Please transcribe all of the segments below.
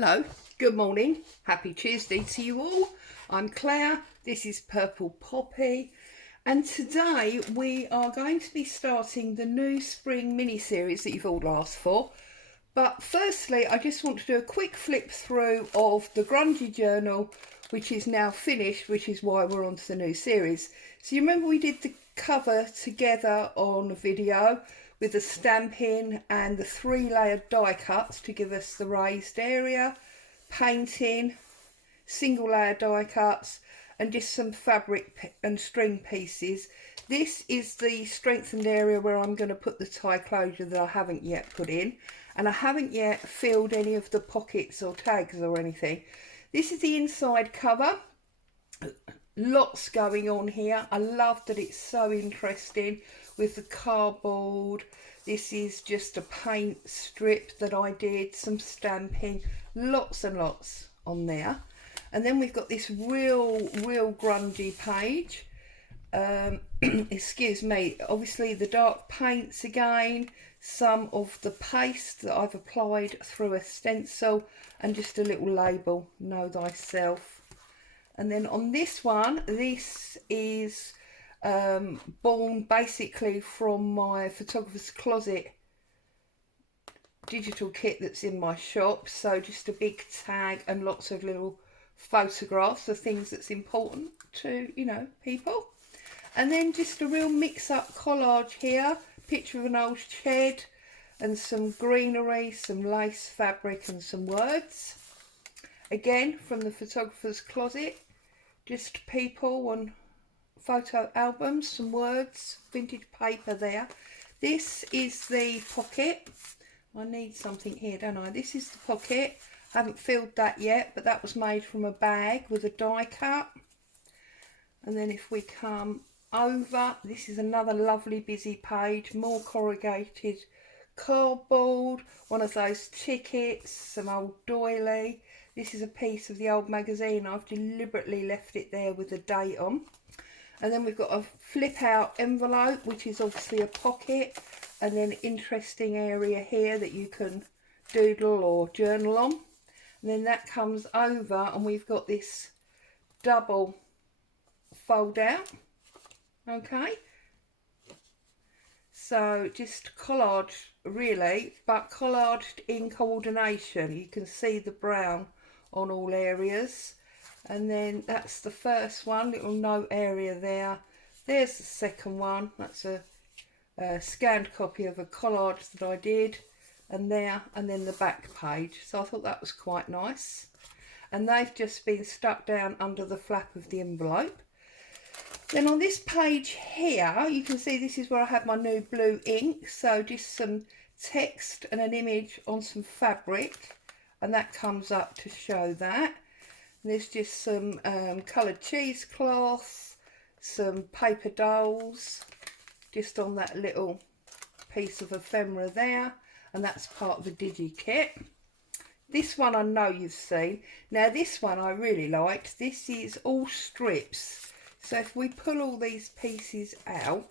Hello, good morning, happy Tuesday to you all. I'm Claire, this is Purple Poppy, and today we are going to be starting the new spring mini-series that you've all asked for. But firstly, I just want to do a quick flip through of the Grungy journal, which is now finished, which is why we're on to the new series. So you remember we did the cover together on a video with the stamping and the 3-layered die cuts to give us the raised area, painting, single layer die cuts, and just some fabric and string pieces. This is the strengthened area where I'm going to put the tie closure that I haven't yet put in, and I haven't yet filled any of the pockets or tags or anything. This is the inside cover. Lots going on here. I love that it's so interesting with the cardboard. This is just a paint strip that I did, some stamping, lots and lots on there. And then we've got this real grungy page. Excuse me, obviously the dark paints again, some of the paste that I've applied through a stencil, and just a little label, know thyself. And then on this one, this is born basically from my photographer's closet digital kit that's in my shop. So just a big tag and lots of little photographs of things that's important to, you know, people. And then just a real mix-up collage here, picture of an old shed and some greenery, some lace fabric and some words. Again, from the photographer's closet. Just people and photo albums, some words, vintage paper there. This is the pocket. I need something here, don't I? This is the pocket. I haven't filled that yet, but that was made from a bag with a die cut. And then if we come over, this is another lovely busy page, more corrugated cardboard, one of those tickets, some old doily. This is a piece of the old magazine. I've deliberately left it there with the date on. And then we've got a flip out envelope, which is obviously a pocket, and then interesting area here that you can doodle or journal on. And then that comes over and we've got this double fold out. Okay. So just collage really, but collaged in coordination. You can see the brown on all areas. And then that's the first one, little note area there. There's the second one. That's a scanned copy of a collage that I did, and there, and then the back page. So I thought that was quite nice. And they've just been stuck down under the flap of the envelope. Then on this page here, you can see this is where I have my new blue ink. So just some text and an image on some fabric, and that comes up to show that. And there's just some coloured cheesecloth, some paper dolls, just on that little piece of ephemera there, and that's part of the digi kit. This one I know you've seen. Now this one I really liked. This is all strips. So if we pull all these pieces out,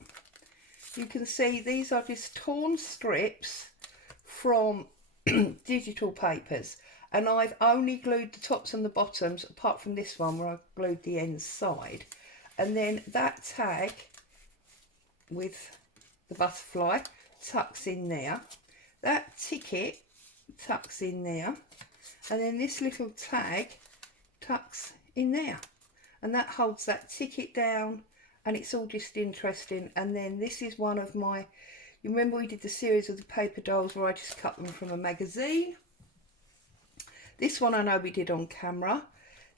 you can see these are just torn strips from digital papers, and I've only glued the tops and the bottoms, apart from this one where I've glued the inside. And then that tag with the butterfly tucks in there, that ticket tucks in there, and then this little tag tucks in there, and that holds that ticket down, and it's all just interesting. And then this is one of my, you remember we did the series of the paper dolls where I just cut them from a magazine. This one I know we did on camera.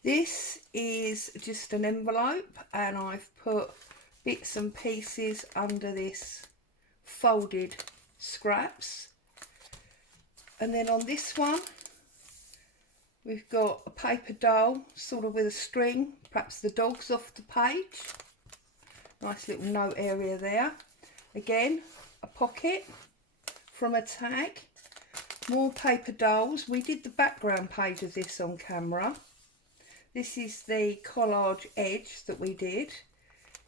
This is just an envelope, and I've put bits and pieces under this folded scraps. And then on this one we've got a paper doll, sort of with a string, perhaps the dog's off the page. Nice little note area there. Again, a pocket from a tag. More paper dolls. We did the background page of this on camera. This is the collage edge that we did.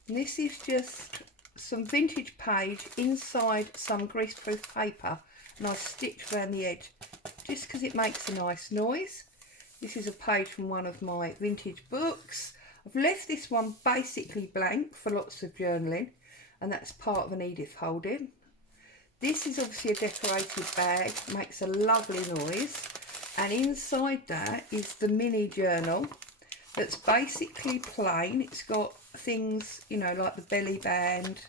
And this is just some vintage page inside some greaseproof paper, and I stitched around the edge just because it makes a nice noise. This is a page from one of my vintage books. I've left this one basically blank for lots of journaling, and that's part of an Edith holding. This is obviously a decorated bag, makes a lovely noise, and inside that is the mini journal that's basically plain. It's got things, you know, like the belly band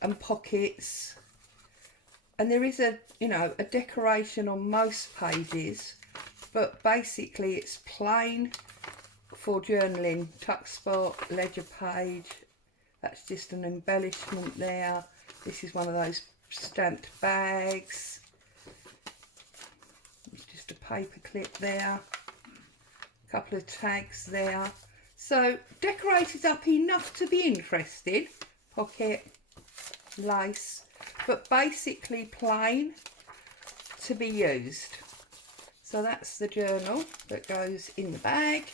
and pockets, and there is a, you know, a decoration on most pages, but basically it's plain for journaling. Tuck spot, ledger page, that's just an embellishment there. This is one of those stamped bags. It's just a paper clip there, a couple of tags there. So decorated up enough to be interesting. Pocket, lace, but basically plain to be used. So that's the journal that goes in the bag.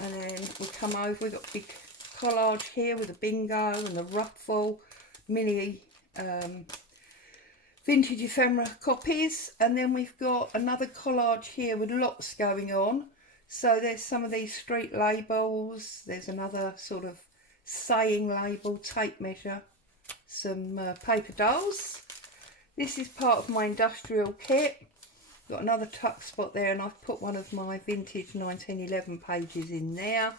And then we come over, we've got a big collage here with a bingo and the ruffle, mini vintage ephemera copies, and then we've got another collage here with lots going on. So there's some of these street labels, there's another sort of saying label, tape measure, some paper dolls. This is part of my industrial kit. Got another tuck spot there, and I've put one of my vintage 1911 pages in there.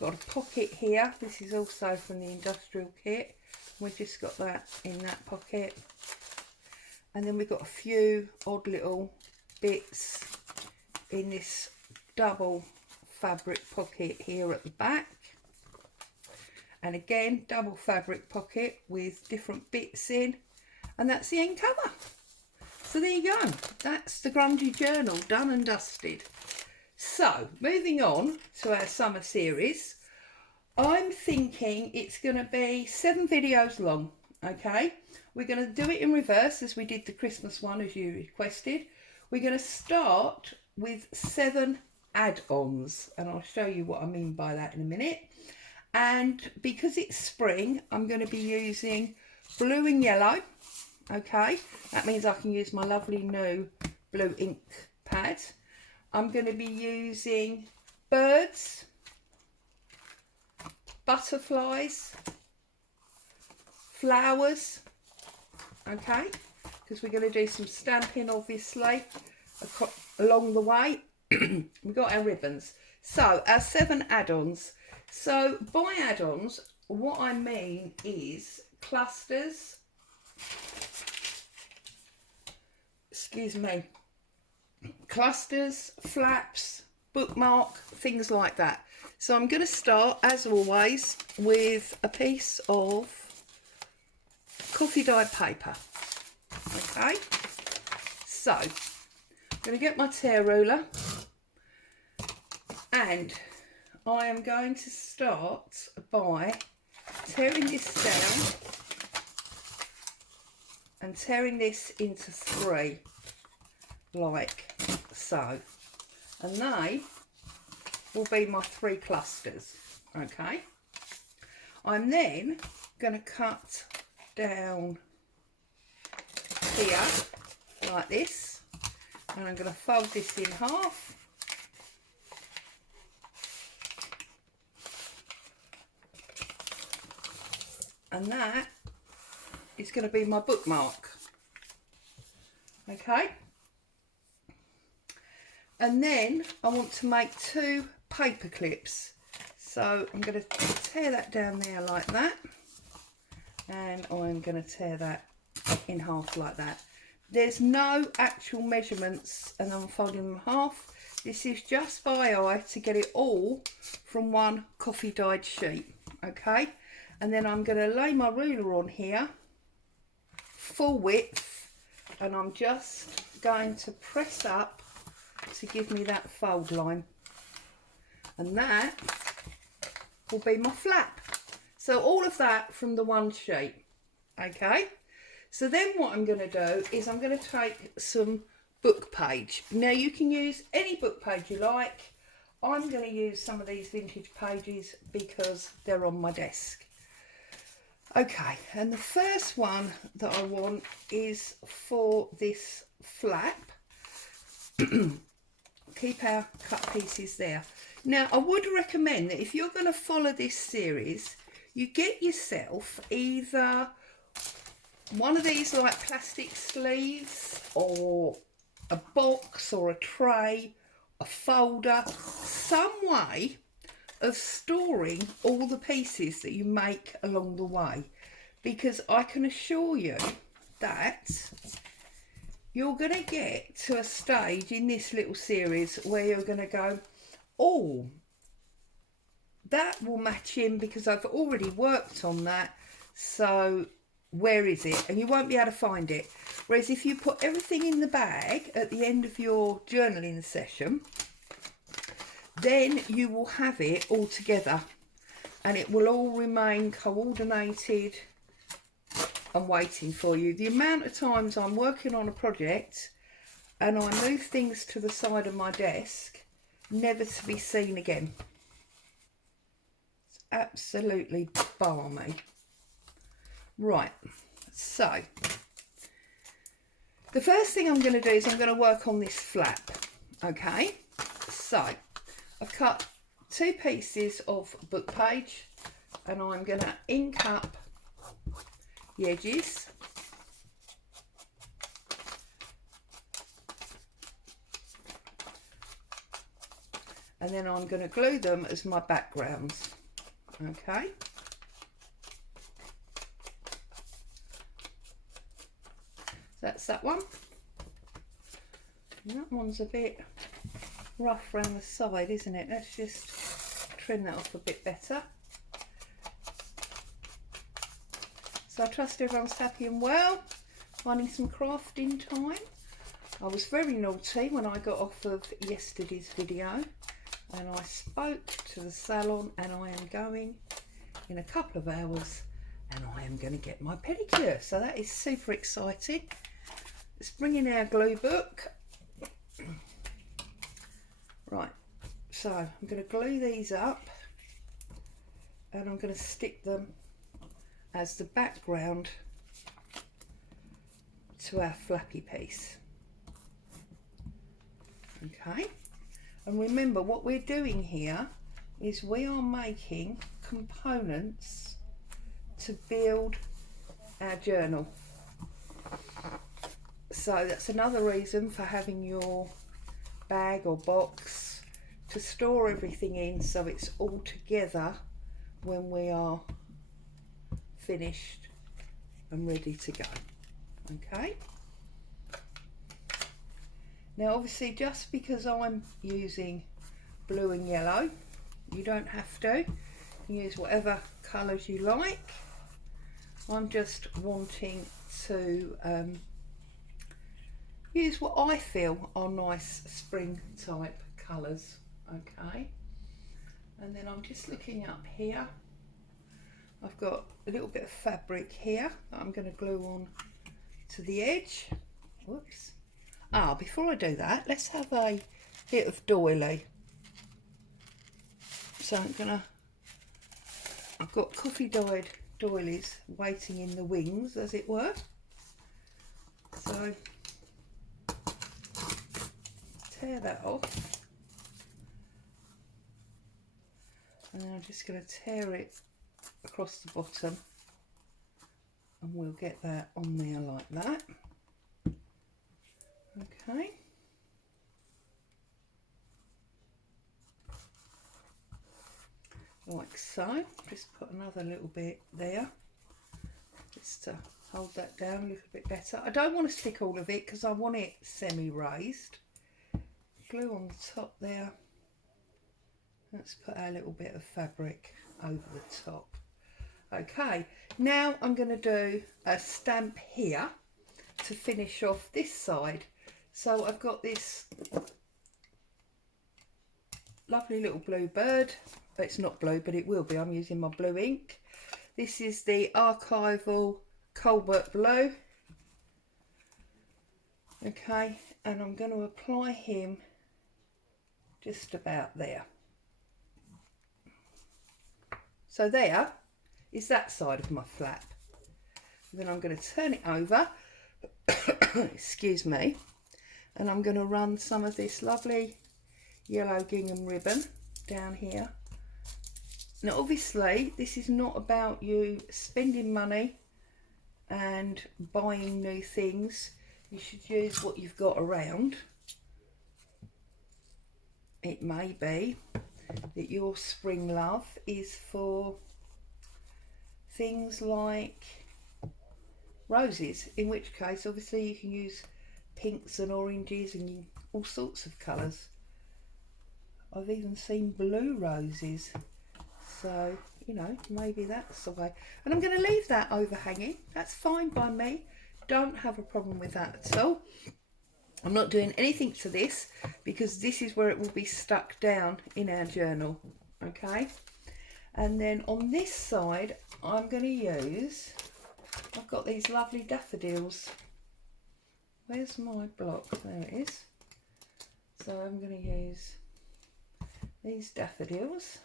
Got a pocket here. This is also from the industrial kit. We've just got that in that pocket. And then we've got a few odd little bits in this double fabric pocket here at the back. And again, double fabric pocket with different bits in. And that's the end cover. So there you go, that's the Grungy journal done and dusted. So moving on to our summer series, I'm thinking it's going to be 7 videos long. Okay, we're going to do it in reverse as we did the Christmas one as you requested. We're going to start with 7 add-ons, and I'll show you what I mean by that in a minute. And because it's spring, I'm going to be using blue and yellow. Okay, that means I can use my lovely new blue ink pad. I'm going to be using birds, butterflies, flowers, okay, because we're going to do some stamping obviously along the way. We've got our ribbons. So our 7 add-ons. So by add-ons, what I mean is clusters, clusters, flaps, bookmark, things like that. So I'm going to start, as always, with a piece of coffee dyed paper. Okay, so I'm going to get my tear ruler, and I am going to start by tearing this down and tearing this into 3, like so, and they will be my 3 clusters. Okay, I'm then going to cut down here like this, and I'm going to fold this in half, and that is going to be my bookmark. Okay, and then I want to make 2 paper clips, so I'm going to tear that down there like that, and I'm going to tear that in half like that. There's no actual measurements, and I'm folding them in half. This is just by eye to get it all from one coffee dyed sheet. Okay, and then I'm going to lay my ruler on here full width, and I'm just going to press up to give me that fold line, and that will be my flap. So all of that from the one sheet. Okay, so then what I'm going to do is I'm going to take some book page. Now you can use any book page you like. I'm going to use some of these vintage pages because they're on my desk. Okay, and the first one that I want is for this flap. keep our cut pieces there. Now, I would recommend that if you're going to follow this series, you get yourself either one of these like plastic sleeves, or a box, or a tray, a folder, some way of storing all the pieces that you make along the way, because I can assure you that you're going to get to a stage in this little series where you're going to go, oh, that will match in because I've already worked on that, so where is it? And you won't be able to find it. Whereas if you put everything in the bag at the end of your journaling session, then you will have it all together and it will all remain coordinated and waiting for you. The amount of times I'm working on a project and I move things to the side of my desk, never to be seen again. It's absolutely balmy. Right, so the first thing I'm going to do is I'm going to work on this flap. Okay, so I've cut 2 pieces of book page and I'm going to ink up the edges. And then I'm going to glue them as my backgrounds. Okay. That's that one. And that one's a bit rough around the side, isn't it? Let's just trim that off a bit better. So I trust everyone's happy and well, finding some crafting time. I was very naughty when I got off of yesterday's video and I spoke to the salon, and I am going in a couple of hours and I am going to get my pedicure. So that is super exciting. Let's bring in our glue book. Right, so I'm going to glue these up and I'm going to stick them as the background to our flappy piece. Okay, and remember what we're doing here is we are making components to build our journal. So that's another reason for having your bag or box to store everything in, so it's all together when we are finished and ready to go. Okay, now obviously just because I'm using blue and yellow, you don't have to. You can use whatever colours you like. I'm just wanting to use what I feel are nice spring type colours. Okay, and then I'm just looking up here. I've got a little bit of fabric here that I'm going to glue on to the edge. Whoops. Before I do that, let's have a bit of doily. So I've got coffee dyed doilies waiting in the wings, as it were. So tear that off. And then I'm just going to tear it across the bottom and we'll get that on there like that. Okay, like so. Just put another little bit there just to hold that down a little bit better. I don't want to stick all of it because I want it semi-raised. Glue on the top there. Let's put our little bit of fabric over the top. Okay, now I'm going to do a stamp here to finish off this side. So I've got this lovely little blue bird. It's not blue, but it will be. I'm using my blue ink. This is the Archival Colbert Blue. Okay, and I'm going to apply him just about there. So there is that side of my flap. Then I'm going to turn it over, excuse me, and I'm going to run some of this lovely yellow gingham ribbon down here. Now obviously this is not about you spending money and buying new things. You should use what you've got around. It may be that your spring love is for things like roses, in which case obviously you can use pinks and oranges and all sorts of colours. I've even seen blue roses, so you know, maybe that's the way. And I'm going to leave that overhanging. That's fine by me, don't have a problem with that at all. I'm not doing anything to this because this is where it will be stuck down in our journal. Okay, and then on this side I'm going to use, I've got these lovely daffodils. Where's my block? There it is. So I'm going to use these daffodils.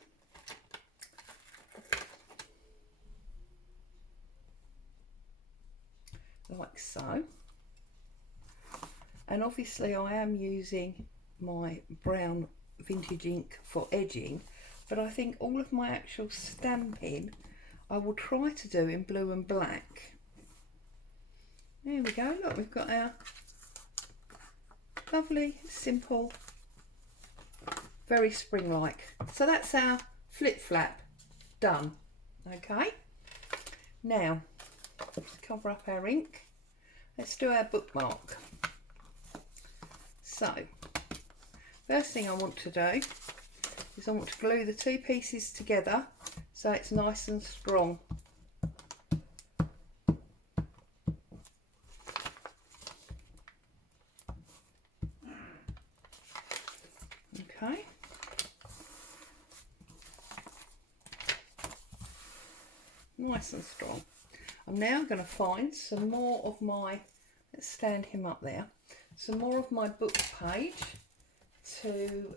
Like so. And obviously I am using my brown vintage ink for edging, but I think all of my actual stamping I will try to do in blue and black. There we go, look, we've got our lovely, simple, very spring-like. So that's our flip flap done. Okay, now to cover up our ink, let's do our bookmark. So first thing I want to do is I want to glue the two pieces together so it's nice and strong. Okay. Nice and strong. I'm now going to find some more of my, let's stand him up there, some more of my book page to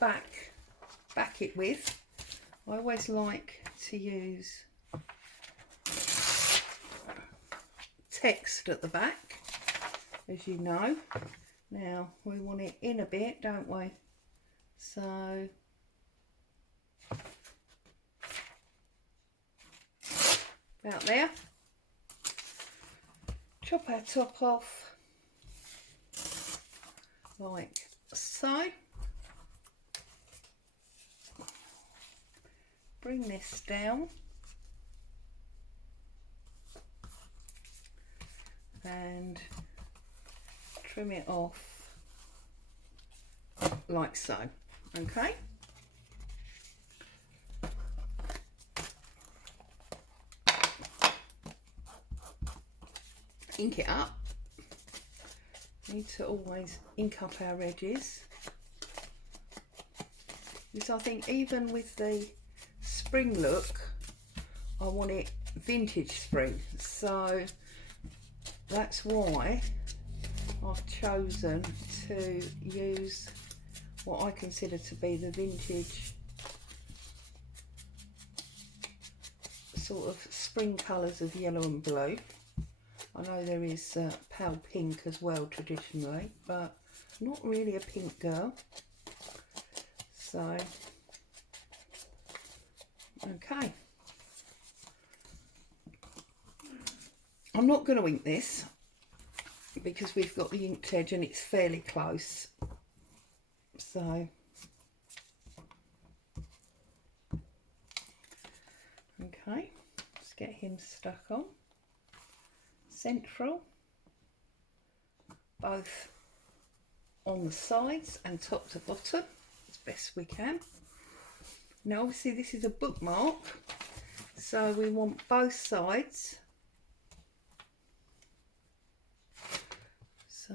back it with. I always like to use text at the back, as you know. Now we want it in a bit, don't we? So about there. Chop our top off like so. Bring this down and trim it off like so. Okay. Ink it up. Need to always ink up our edges, because I think even with the spring look I want it vintage spring, so that's why I've chosen to use what I consider to be the vintage sort of spring colours of yellow and blue. I know there is pale pink as well traditionally, but I'm not really a pink girl. So, okay. I'm not going to ink this because we've got the inked edge and it's fairly close. So, okay, let's get him stuck on. Central, both on the sides and top to bottom as best we can. Now obviously this is a bookmark, so we want both sides. So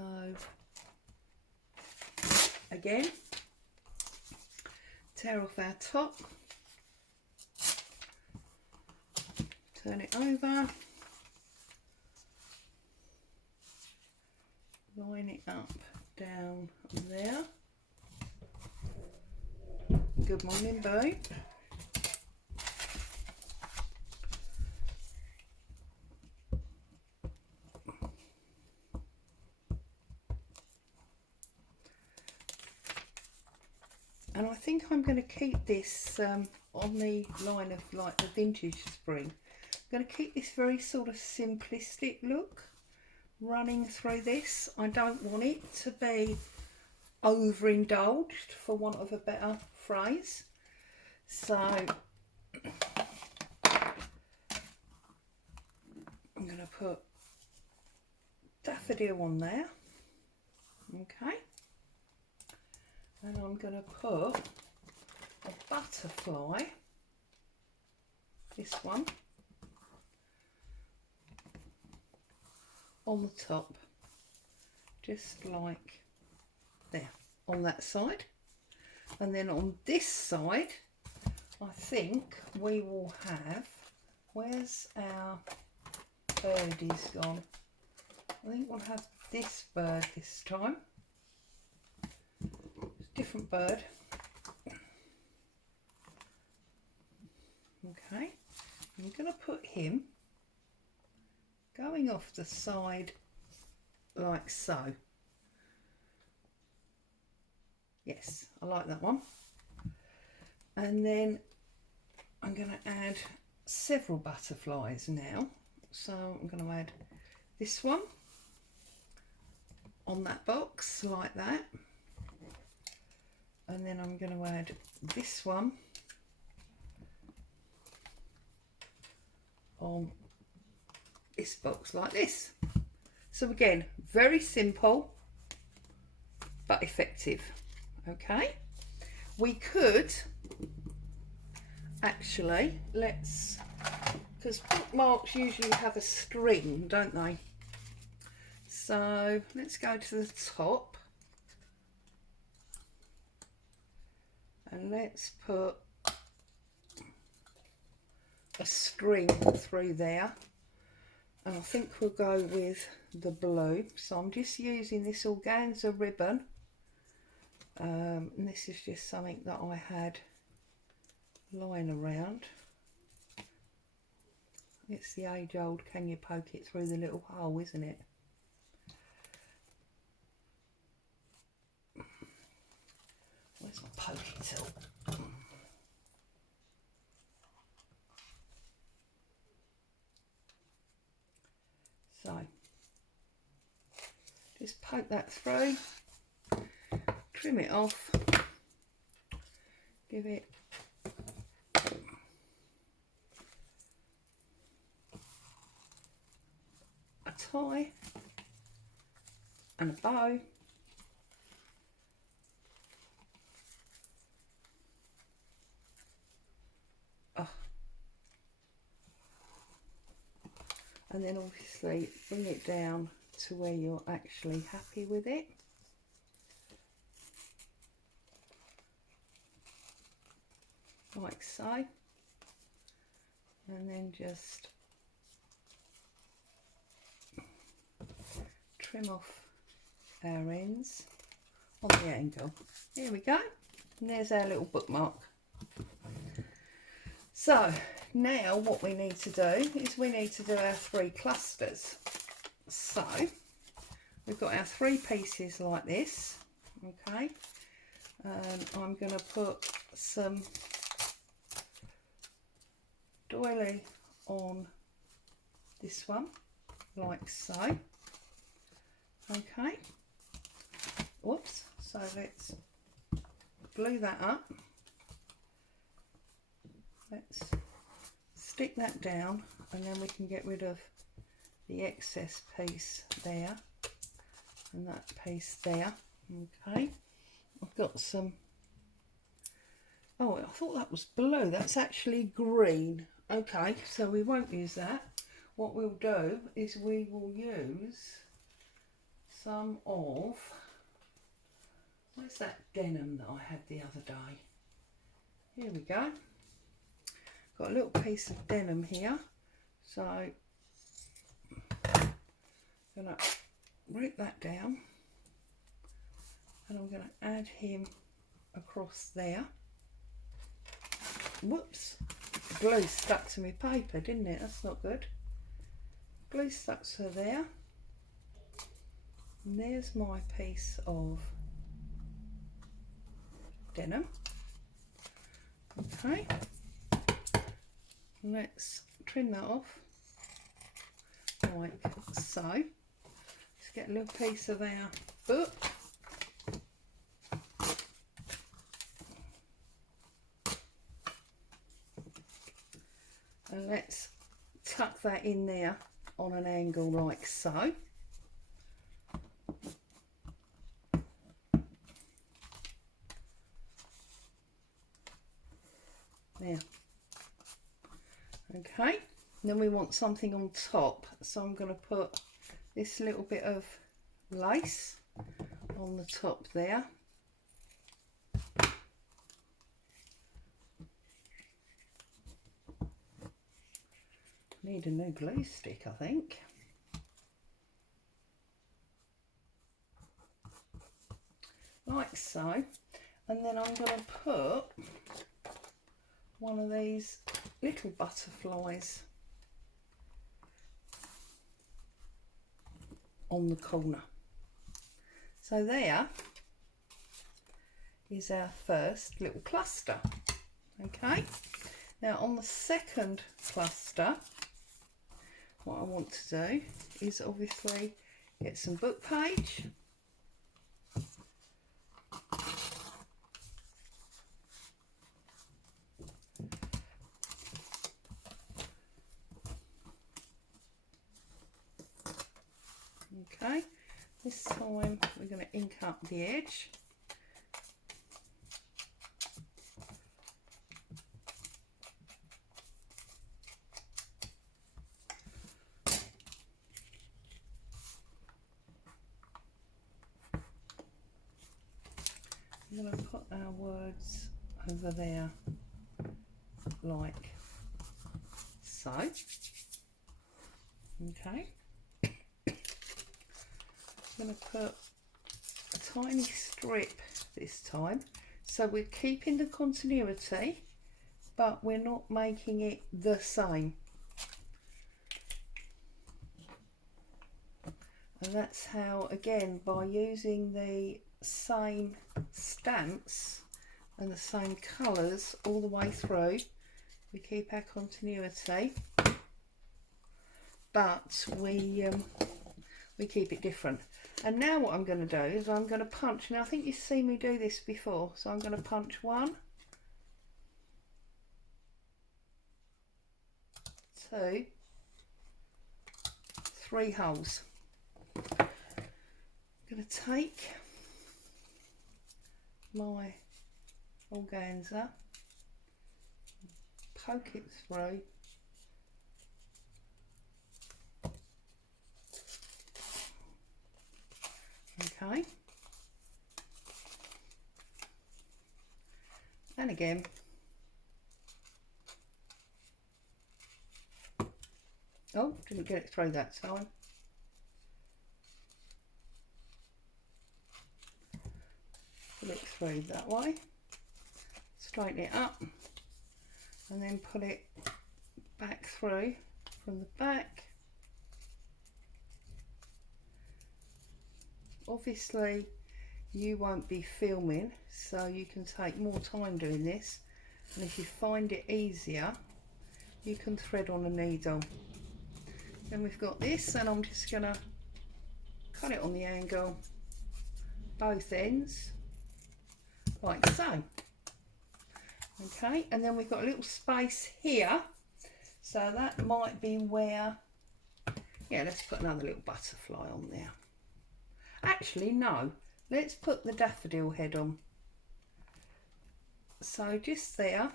again, tear off our top, turn it over, line it up down there. Good morning, Boo. And I think I'm going to keep this on the line of like the vintage spring. I'm going to keep this very sort of simplistic look running through this. I don't want it to be overindulged, for want of a better phrase. So I'm going to put daffodil on there, okay, and I'm going to put a butterfly, this one, on the top, just like there, on that side. And then on this side, I think we will have, where's our birdie's gone? I think we'll have this bird this time. Different bird. Okay, I'm going to put him going off the side like so. Yes, I like that one. And then I'm going to add several butterflies now. So I'm going to add this one on that box like that. And then I'm going to add this one on this box like this. So again, very simple but effective. Okay, we could actually, because bookmarks usually have a string, don't they? So let's go to the top and let's put a string through there, and I think we'll go with the blue. So I'm just using this organza ribbon, and this is just something that I had lying around. It's the age-old, can you poke it through the little hole, isn't it? Where's my pokey tool? So, just poke that through, trim it off, give it a tie and a bow. And then obviously bring it down to where you're actually happy with it. Like so. And then just trim off our ends on the angle. Here we go. And there's our little bookmark. So now what we need to do is we need to do our 3 clusters. So we've got our 3 pieces like this, okay, and I'm going to put some doily on this one like so, okay. Whoops, so let's glue that up. Let's stick that down, and then we can get rid of the excess piece there and that piece there. Okay, I've got some, oh, I thought that was blue, that's actually green. Okay, so we won't use that. What we'll do is we will use some of, where's that denim that I had the other day? Here we go. Got a little piece of denim here, so I'm going to rip that down, and I'm going to add him across there. Whoops, the glue stuck to my paper, didn't it? That's not good. Glue stuck to there, and there's my piece of denim. Okay, let's trim that off like so. Let's get a little piece of our book. And let's tuck that in there on an angle like so. There. Okay, and then we want something on top, so I'm going to put this little bit of lace on the top there. Need a new glue stick, I think. Like so. And then I'm going to put one of these little butterflies on the corner. So there is our first little cluster. Okay, now on the second cluster, what I want to do is obviously get some book page. Okay, this time we're going to ink up the edge. I'm going to put our words over there like so. Okay. I'm going to put a tiny strip this time, so we're keeping the continuity but we're not making it the same, and that's how, again, by using the same stamps and the same colours all the way through, we keep our continuity but we keep it different. And now what I'm going to do is I'm going to punch. Now I think you've seen me do this before, so I'm going to punch 1, 2, 3 holes. I'm going to take my organza, poke it through, okay, and again, oh, didn't get it through that time. Pull it through that way, straighten it up, and then pull it back through from the back. Obviously you won't be filming, so you can take more time doing this, and if you find it easier you can thread on a needle. Then we've got this, and I'm just going to cut it on the angle, both ends, like so. Okay, and then we've got a little space here, so that might be where, yeah, let's put another little butterfly on there. Actually, no, let's put the daffodil head on. So just there.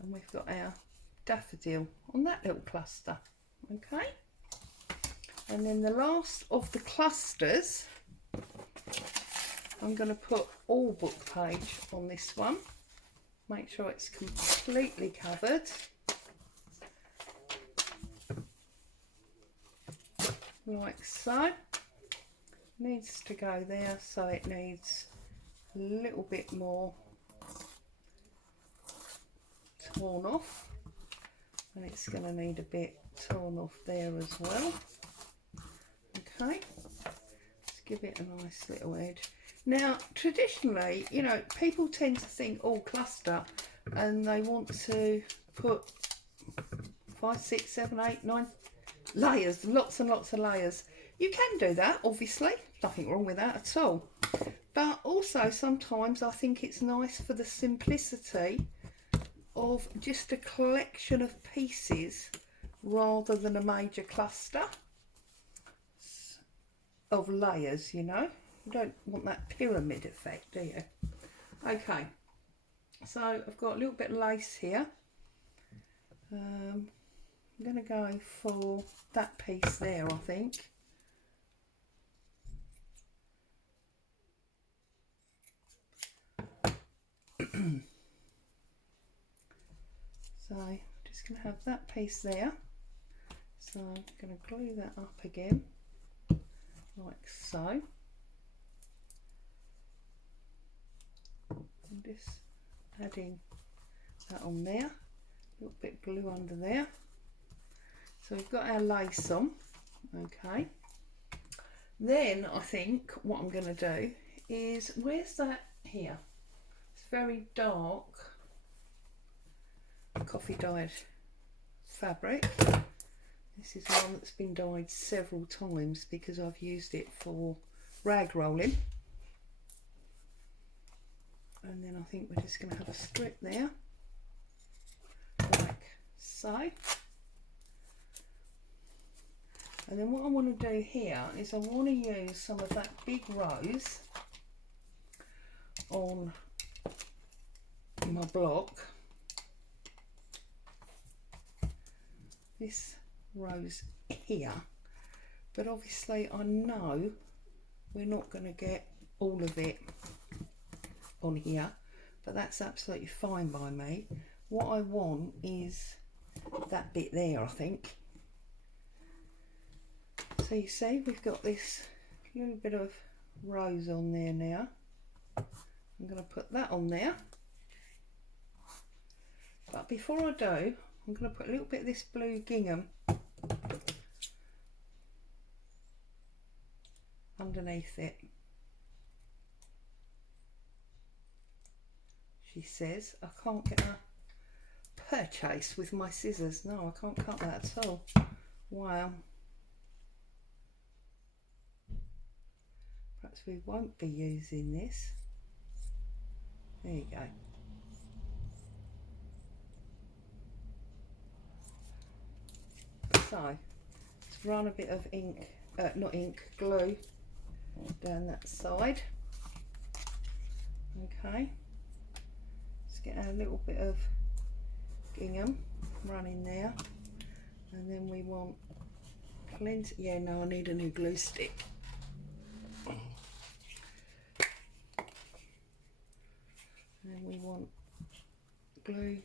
And we've got our daffodil on that little cluster. Okay. And then the last of the clusters, I'm going to put all book page on this one. Make sure it's completely covered. Like so. Needs to go there, so it needs a little bit more torn off, and it's going to need a bit torn off there as well. Okay, let's give it a nice little edge. Now, traditionally, you know, people tend to think, oh, cluster, and they want to put 5, 6, 7, 8, 9 layers, lots and lots of layers. You can do that, obviously, nothing wrong with that at all. But also sometimes I think it's nice for the simplicity of just a collection of pieces rather than a major cluster of layers, you know. You don't want that pyramid effect, do you? Okay, so I've got a little bit of lace here. I'm going to go for that piece there, I think. So just going to have that piece there. So I'm going to glue that up again, like so. And just adding that on there. A little bit glue under there. So we've got our lace on. Okay. Then I think what I'm going to do is, where's that here? It's very dark coffee dyed fabric. This is one that's been dyed several times because I've used it for rag rolling. And then I think we're just going to have a strip there, like so. And then what I want to do here is I want to use some of that big rose on my block. This rose here, but obviously I know we're not going to get all of it on here, but that's absolutely fine by me. What I want is that bit there, I think. So you see we've got this little bit of rose on there now. I'm going to put that on there, but before I do, I'm going to put a little bit of this blue gingham underneath it. She says I can't get a purchase with my scissors. No, I can't cut that at all. Wow. Perhaps we won't be using this. There you go. So let's run a bit of ink, not ink, glue down that side. Okay, let's get our little bit of gingham running there, and then we want plenty. Yeah, no, I need a new glue stick. And we want glue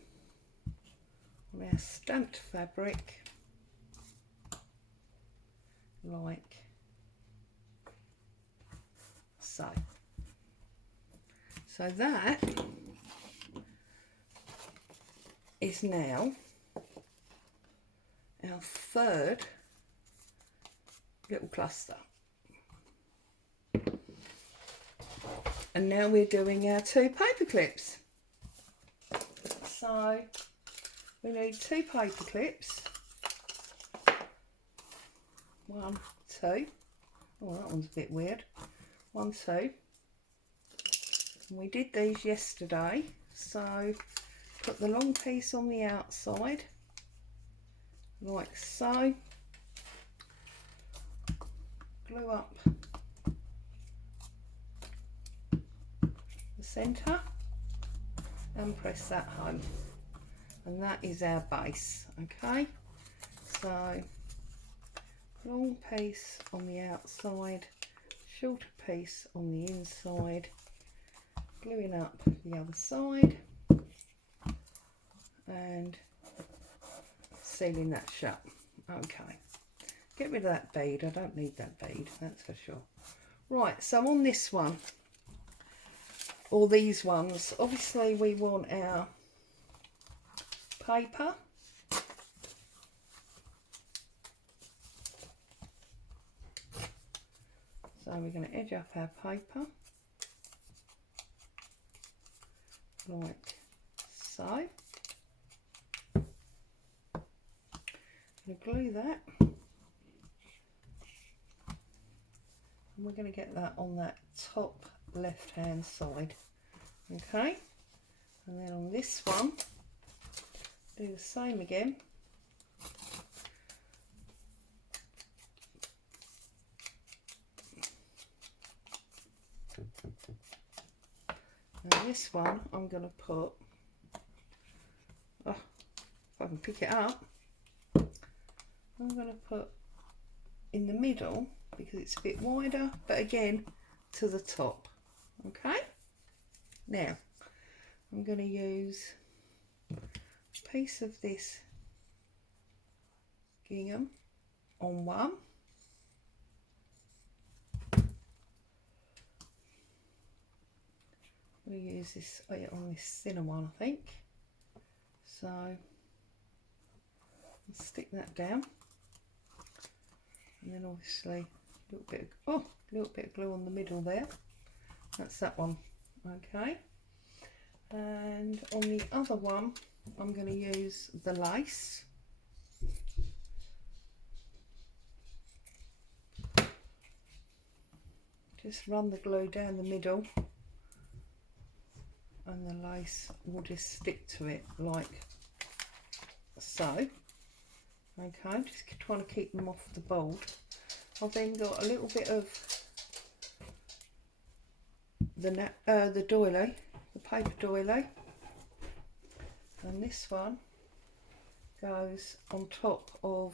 on our stamped fabric, like so. So that is now our third little cluster. And now we're doing our 2 paper clips. So we need 2 paper clips. 1, 2. Oh, that one's a bit weird. 1, 2. And we did these yesterday. So put the long piece on the outside, like so. Glue up the centre and press that home. And that is our base, okay? So long piece on the outside, shorter piece on the inside, gluing up the other side and sealing that shut. Okay, get rid of that bead. I don't need that bead, that's for sure. Right, so on this one, or these ones, obviously we want our paper. So we're going to edge up our paper like so. I'm going to glue that, and we're going to get that on that top left hand side. Okay, and then on this one do the same again. And this one I'm going to put, if I can pick it up, I'm going to put in the middle because it's a bit wider, but again to the top. Okay, now I'm going to use a piece of this gingham on one, we'll use this on this thinner one, I think. So I'll stick that down, and then obviously a little bit of glue on the middle there. That's that one. Okay, and on the other one I'm going to use the lace. Just run the glue down the middle, and the lace will just stick to it like so. Okay, just trying to keep them off the board. I've then got a little bit of the doily, the paper doily, and this one goes on top of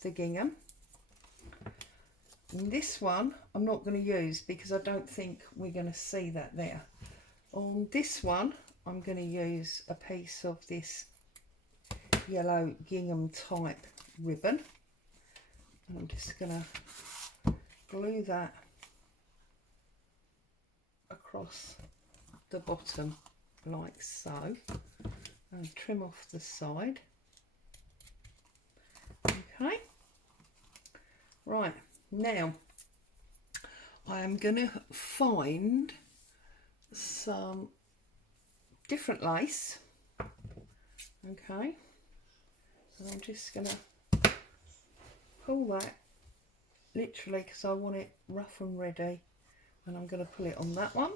the gingham. And this one I'm not going to use because I don't think we're going to see that there. On this one I'm going to use a piece of this yellow gingham type ribbon, and I'm just going to glue that across the bottom like so, and trim off the side. Okay, right, now I am going to find some different lace. Okay, and I'm just going to pull that literally because I want it rough and ready, and I'm going to pull it on that one.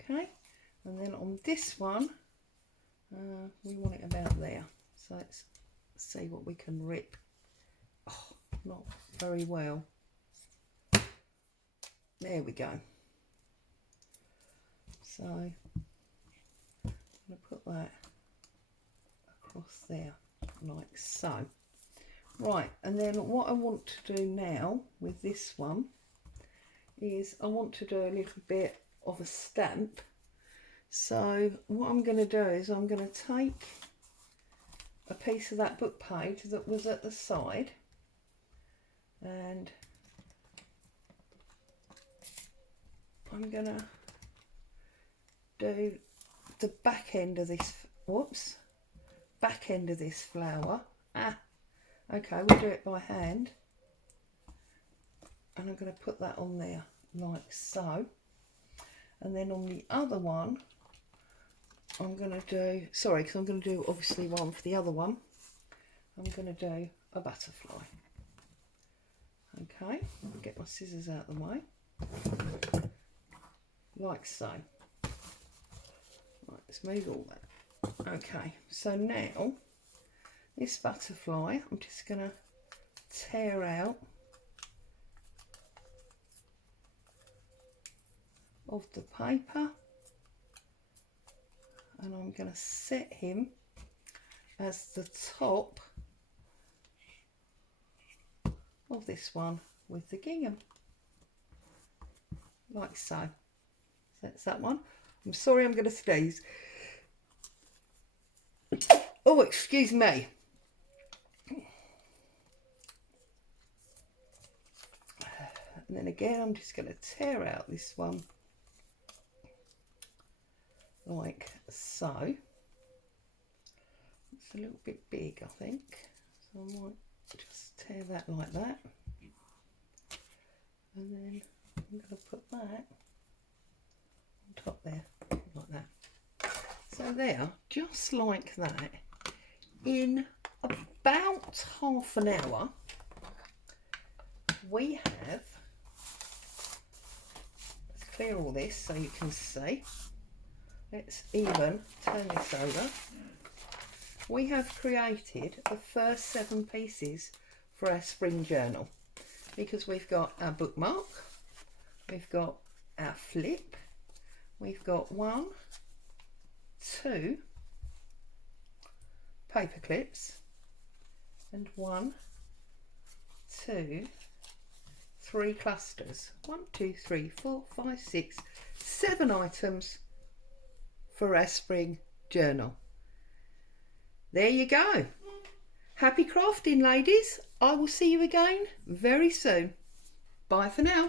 Okay, and then on this one we want it about there, so let's see what we can rip. Oh, not very well. There we go. So I'm going to put that across there like so. Right, and then what I want to do now with this one is I want to do a little bit of a stamp. So what I'm going to do is I'm going to take a piece of that book page that was at the side, and I'm going to do the back end of this, back end of this flower. Okay, we'll do it by hand, and I'm going to put that on there like so. And then on the other one I'm going to do, because I'm going to do obviously one for the other one, I'm going to do a butterfly. Okay, I'll get my scissors out of the way like so. Right, let's move all that. Okay, so now this butterfly I'm just going to tear out of the paper, and I'm going to set him as the top of this one with the gingham like so. So that's that one. I'm sorry, I'm going to sneeze. Oh, excuse me. And then again, I'm just going to tear out this one like so. It's a little bit big, I think. So I might just tear that like that. And then I'm going to put that on top there, like that. So there, just like that, in about half an hour, we have, let's clear all this so you can see. Let's even turn this over. We have created the first 7 pieces for our spring journal, because we've got our bookmark, we've got our flip, we've got 1, 2 paper clips, and 1, 2, 3 clusters. 1, 2, 3, 4, 5, 6, 7 items for our spring journal. There you go. Happy crafting, ladies. I will see you again very soon. Bye for now.